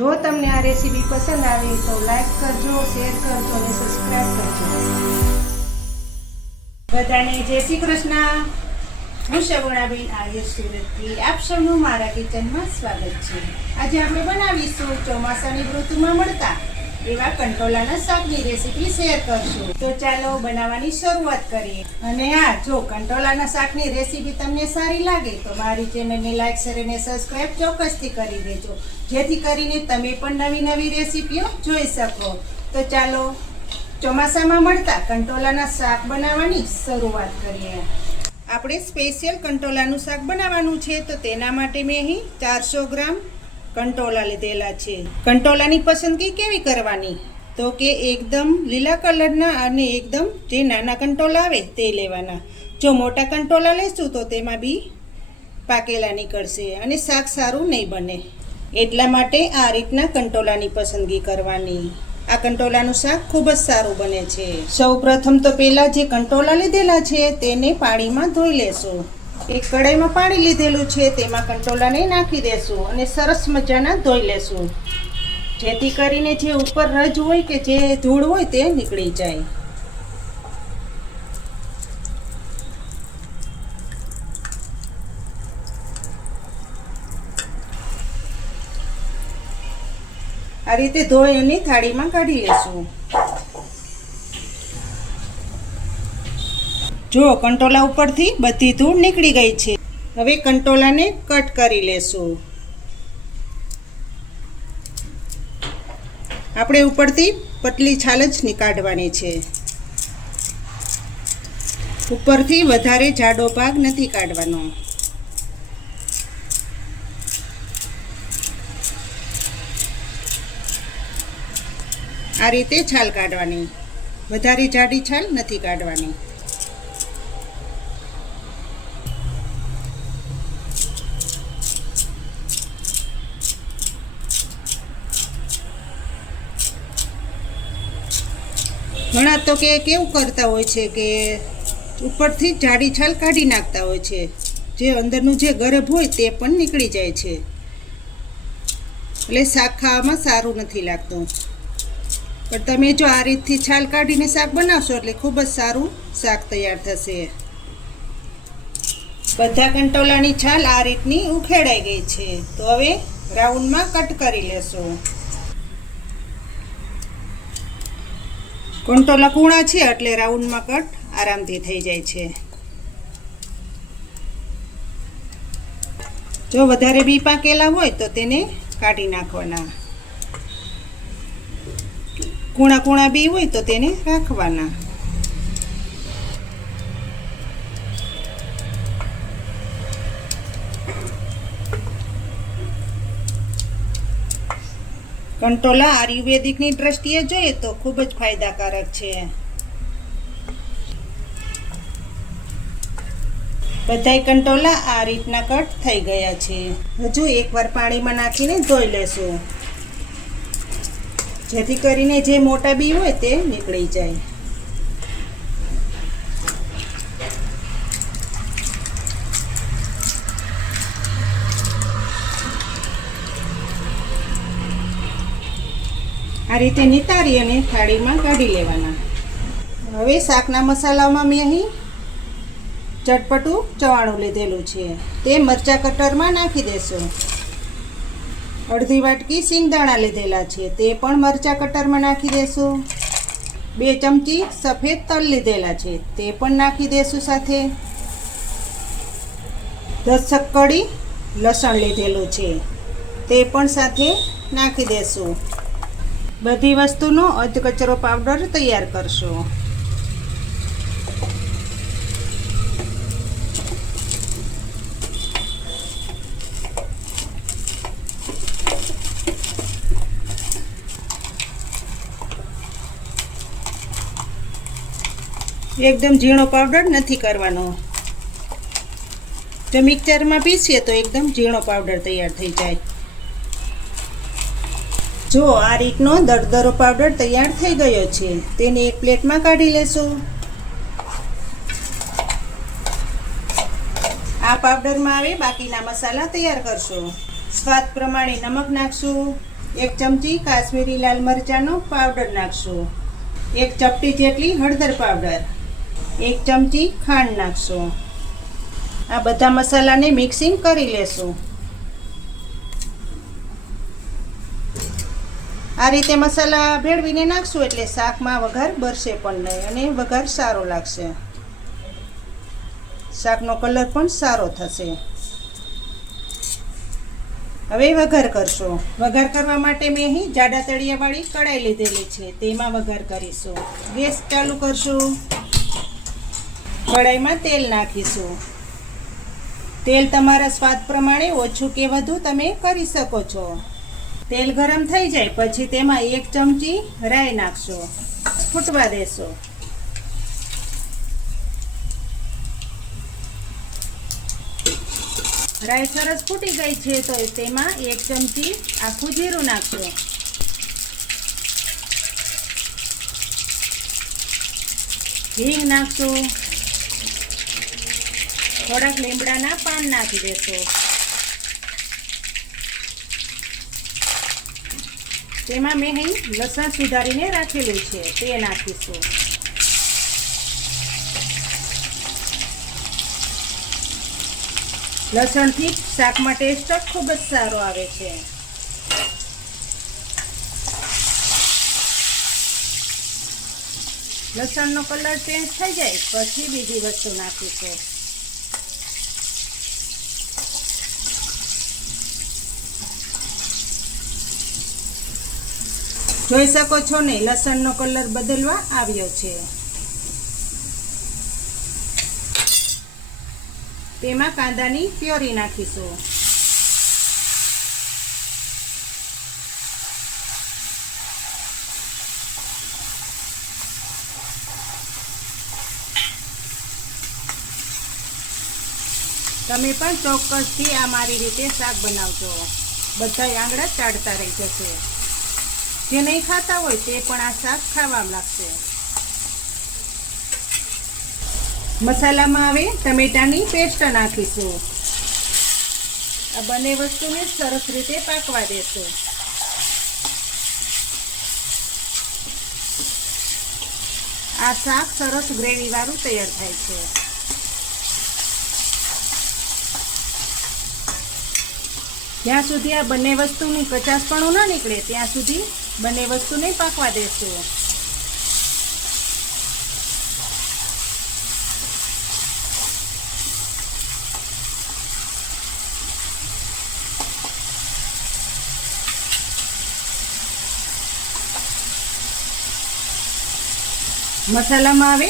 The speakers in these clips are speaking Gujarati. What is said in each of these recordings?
જો તમને આ રેસીપી પસંદ આવી તો લાઈક કરજો, શેર કરજો અને સબસ્ક્રાઈબ કરજો. બધાને જય શ્રી કૃષ્ણ. હું શગુણાબેન આર્ય સુરતથી આપ સૌનું મારા કિચનમાં સ્વાગત છે. આજે આપણે બનાવીશું ચોમાસાની ઋતુમાં મળતા એવા કંટોલાના શાકની રેસીપી શેર કરશું. તો ચાલો બનાવવાની શરૂઆત કરીએ. અને હા, જો કંટોલાના શાકની રેસીપી તમને સારી લાગે તો મારી ચેનલને લાઈક, શેર અને સબસ્ક્રાઈબ ચોક્કસથી કરી દેજો, જેથી કરીને તમે પણ નવી નવી રેસીપીઓ જોઈ શકો. તો ચાલો ચોમાસામાં મળતા કંટોલાના શાક બનાવવાની શરૂઆત કરીએ. આપણે સ્પેશિયલ કંટોલાનું શાક બનાવવાનું છે, તો તેના માટે મેં અહીં 400 ગ્રામ કંટોલા લીધેલા છે. કંટોલાની પસંદગી કેવી કરવાની? તો કે એકદમ લીલા કલરના અને એકદમ જે નાના કંટોલા આવે તે લેવાના. જો મોટા કંટોલા લેશું તો તેમાં બી પાકેલા નીકળશે અને શાક સારું નહીં બને. એટલા માટે આ રીતના કંટોલાની પસંદગી કરવાની. આ કંટોલાનું શાક ખૂબ જ સારું બને છે. સૌ પ્રથમ તો પહેલાં જે કંટોલા લીધેલા છે તેને પાણીમાં ધોઈ લેશું. એક કઢાઈમાં પાણી લીધેલું છે, તેમાં કંટોલાને નાખી દેશું અને સરસ મજાના ધોઈ લેશું, જેથી કરીને જે ઉપર રજ હોય કે જે ધૂળ હોય તે નીકળી જાય. આ રીતે ધોઈ અને થાળીમાં કાઢી લેશું. જો કંટોલા ઉપરથી બધી ધૂળ નીકળી ગઈ છે. હવે કંટોલાને કટ કરી લેશું. આપણે ઉપરથી પતલી છાલ જ નીકાળવાની છે. ઉપરથી વધારે જાડો ભાગ નથી કાઢવાનો. આ રીતે છાલ કાઢવાની, વધારે જાડી છાલ નથી કાઢવાની. ઘણા તો કેવું કરતા હોય છે કે ઉપરથી જાડી છાલ કાઢી નાખતા હોય છે, જે અંદરનું જે ગરબ હોય તે પણ નીકળી જાય છે, એટલે શાક ખાવામાં સારું નથી લાગતું. પણ તમે જો આ રીતથી છાલ કાઢીને શાક બનાવશો એટલે ખૂબ જ સારું શાક તૈયાર થશે. બધા કંટોલાની છાલ આ રીતની ઉખેડાઈ ગઈ છે. તો હવે રાઉન્ડમાં કટ કરી લેશું. કંટોલા કૂણા છે એટલે રાઉન્ડમાં કટ આરામથી થઈ જાય છે. જો વધારે બી પાકેલા હોય તો તેને કાઢી નાખવાના. કૂણા કૂણા બી હોય તો તેને રાખવાના. કંટોલા આયુર્વેદિકની દ્રષ્ટિએ જોઈએ તો ખૂબ જ ફાયદાકારક છે. બધાય કંટોલા આ રીતના કટ થઈ ગયા છે. હજુ એકવાર પાણીમાં નાખીને ધોઈ લેશું, જેથી કરીને જે મોટા બી હોય તે નીકળી જાય. આ રીતે નિતારી અને થાળીમાં કાઢી લેવાના. હવે શાકના મસાલામાં મેં અહીં ચટપટું ચવાણું લીધેલું છે, તે મરચાં કટરમાં નાખી દેશું. અડધી વાટકી સિંગદાણા લીધેલા છે, તે પણ મરચાં કટરમાં નાખી દેશું. 2 ચમચી સફેદ તલ લીધેલા છે, તે પણ નાખી દેશું સાથે. 10 કળી લસણ લીધેલું છે, તે પણ સાથે નાખી દેશું. બધી વસ્તુનો અધકચરો પાવડર તૈયાર કરશો. એકદમ ઝીણો પાવડર નથી કરવાનો. જો મિક્સરમાં પીસીએ તો એકદમ ઝીણો પાવડર તૈયાર થઈ જાય. જો આ રીતનો દરદરો પાવડર તૈયાર થઈ ગયો છે, તેને એક પ્લેટમાં કાઢી લેશું. આ પાવડરમાં હવે બાકીના મસાલા તૈયાર કરશું. સ્વાદ પ્રમાણે નમક નાખશું, 1 ચમચી કાશ્મીરી લાલ મરચાંનો પાવડર નાખશું, 1 ચપટી જેટલી હળદર પાવડર, 1 ચમચી ખાંડ નાખશું. આ બધા મસાલાને મિક્સિંગ કરી લેશું. આ રીતે મસાલા ભેળવીને નાખશું એટલે શાકમાં વઘાર બરશે પણ નહીં અને વઘાર સારો લાગશે. શાકનો કલર પણ સારો થશે. હવે વઘાર કરશું. વઘાર કરવા માટે મેં અહીં જાડા તળિયાવાળી કઢાઈ લીધેલી છે, તેમાં વઘાર કરીશું. ગેસ ચાલુ કરશું. કઢાઈમાં તેલ નાખીશું. તેલ તમારા સ્વાદ પ્રમાણે ઓછું કે વધુ તમે કરી શકો છો. તેલ ગરમ થઈ જાય પછી તેમાં 1 ચમચી રાઈ નાખશો. ફૂટવા દેશો. રાઈ સરસ ફૂટી ગઈ છે તો તેમાં 1 ચમચી આખું જીરું નાખશો. હિંગ નાખશો. થોડાક લીમડાના પાન નાખી દેશો. તેમાં મેં અહીં લસણ સુધારીને રાખેલું છે તે નાખીશું. લસણથી શાકમાં ટેસ્ટ ખૂબ જ સારો આવે છે. લસણનો કલર ચેન્જ થઈ જાય પછી બીજી વસ્તુ નાખીશું. જોઈ શકો છો ને, લસણનો કલર બદલવા આવ્યો છે. તેમાં કાંદાની પ્યોરી નાખીશું. તમે પણ ચોક્કસથી આ મારી રીતે શાક બનાવજો. બધા આંગળા ચાડતા રહી જશે. જે નહીં ખાતા હોય તે પણ આ શાક ખાવામાં લાગશે. મસાલામાં હવે ટમેટાની પેસ્ટ નાખીશું. આ બંને વસ્તુને સરસ રીતે પાકવા દેશું. આ શાક સરસ ગ્રેવી વાળું તૈયાર થાય છે. જ્યાં સુધી આ બંને વસ્તુની કચાસપણું ન નીકળે ત્યાં સુધી બંને વસ્તુને પાકવા દેશું. મસાલામાં હવે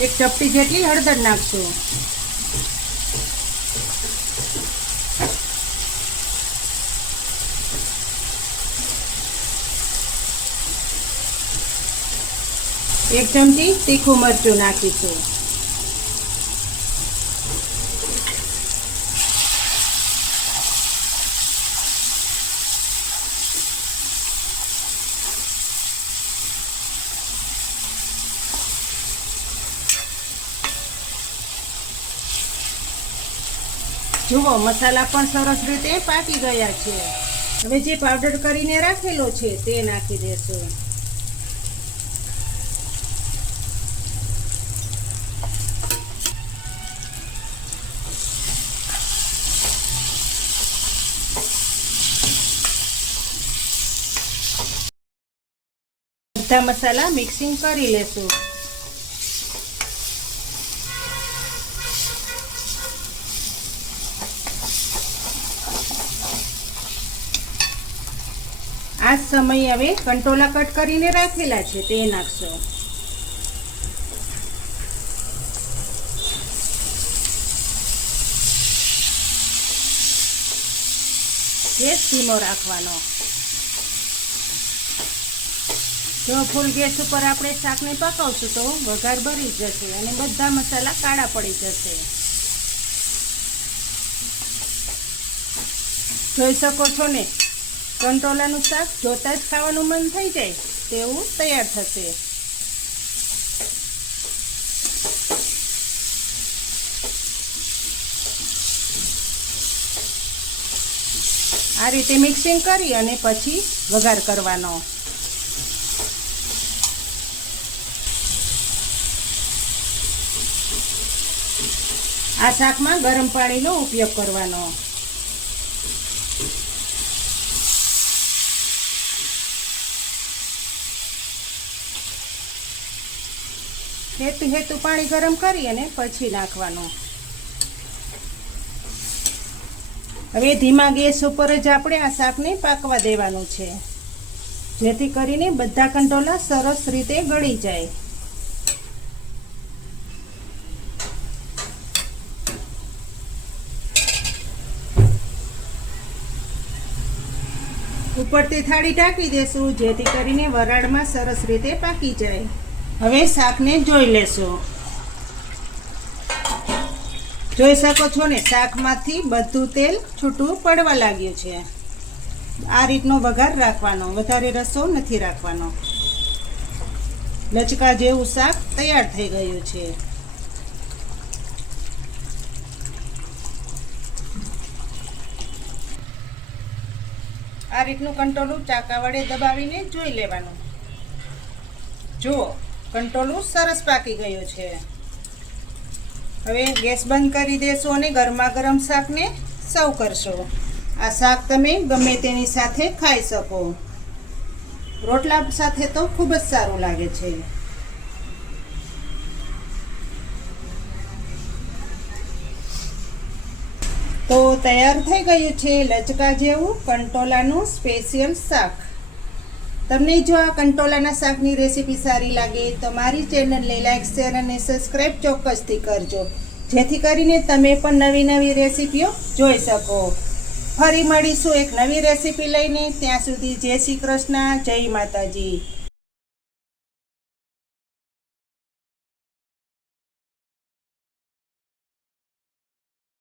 1 ચપટી જેટલી હળદર નાખશું. એક ચમચી તીખું મરચું નાખીશું. જુઓ, મસાલા પણ સરસ રીતે પાકી ગયા છે. હવે જે પાવડર કરીને રાખેલો છે તે નાખી દેશું. બધા મસાલા મિક્સિંગ કરી લેશું. આ સમયે હવે કંટોલા કટ કરીને રાખેલા છે તે નાખશો. ગેસ ધીમો રાખવાનો. જો ફૂલ ગેસ ઉપર આપણે શાકને પકાવશું તો વઘાર ભરી જશે અને બધા મસાલા કાળા પડી જશે. જોઈ શકો છો ને, કંટોલાનું શાક જોતા જ ખાવાનું મન થઈ જાય તેવું તૈયાર થશે. આ રીતે મિક્સિંગ કરી અને પછી વઘાર કરવાનો. આ શાકમાં ગરમ પાણીનો ઉપયોગ કરવાનો. હેતુ પાણી ગરમ કરી અને પછી નાખવાનું. હવે ધીમા ગેસ ઉપર જ આપણે આ શાકને પાકવા દેવાનું છે, જેથી કરીને બધા કંટોલા સરસ રીતે ગળી જાય. ઉપરથી થાળી ઢાંકી દેશું, જેથી કરીને વરાળમાં સરસ રીતે પાકી જાય. હવે શાકને જોઈ લેશું. જોઈ શકો છો ને, શાકમાંથી બધું તેલ છૂટું પડવા લાગ્યું છે. આ રીતનો વઘાર રાખવાનો, વધારે રસો નથી રાખવાનો. લચકા જેવું શાક તૈયાર થઈ ગયું છે. આ રીતનું કંટોલું ચાકા વડે દબાવીને જોઈ લેવાનું. જુઓ, કંટોલું સરસ પાકી ગયું છે. હવે ગેસ બંધ કરી દેશો અને ગરમા ગરમ શાકને સર્વ કરશો. આ શાક તમે ગમે તેની સાથે ખાઈ શકો. રોટલા સાથે તો ખૂબ જ સારું લાગે છે. તો તૈયાર થઈ ગયું છે લચકા જેવું કંટોલાનું સ્પેશિયલ શાક. તમને જો આ કંટોલાના શાકની રેસીપી સારી લાગે તો મારી ચેનલને લાઈક, શેર અને સબસ્ક્રાઈબ ચોક્કસથી કરજો, જેથી કરીને તમે પણ નવી નવી રેસીપીઓ જોઈ શકો. ફરી મળીશું એક નવી રેસીપી લઈને. ત્યાં સુધી જય શ્રી કૃષ્ણ, જય માતાજી.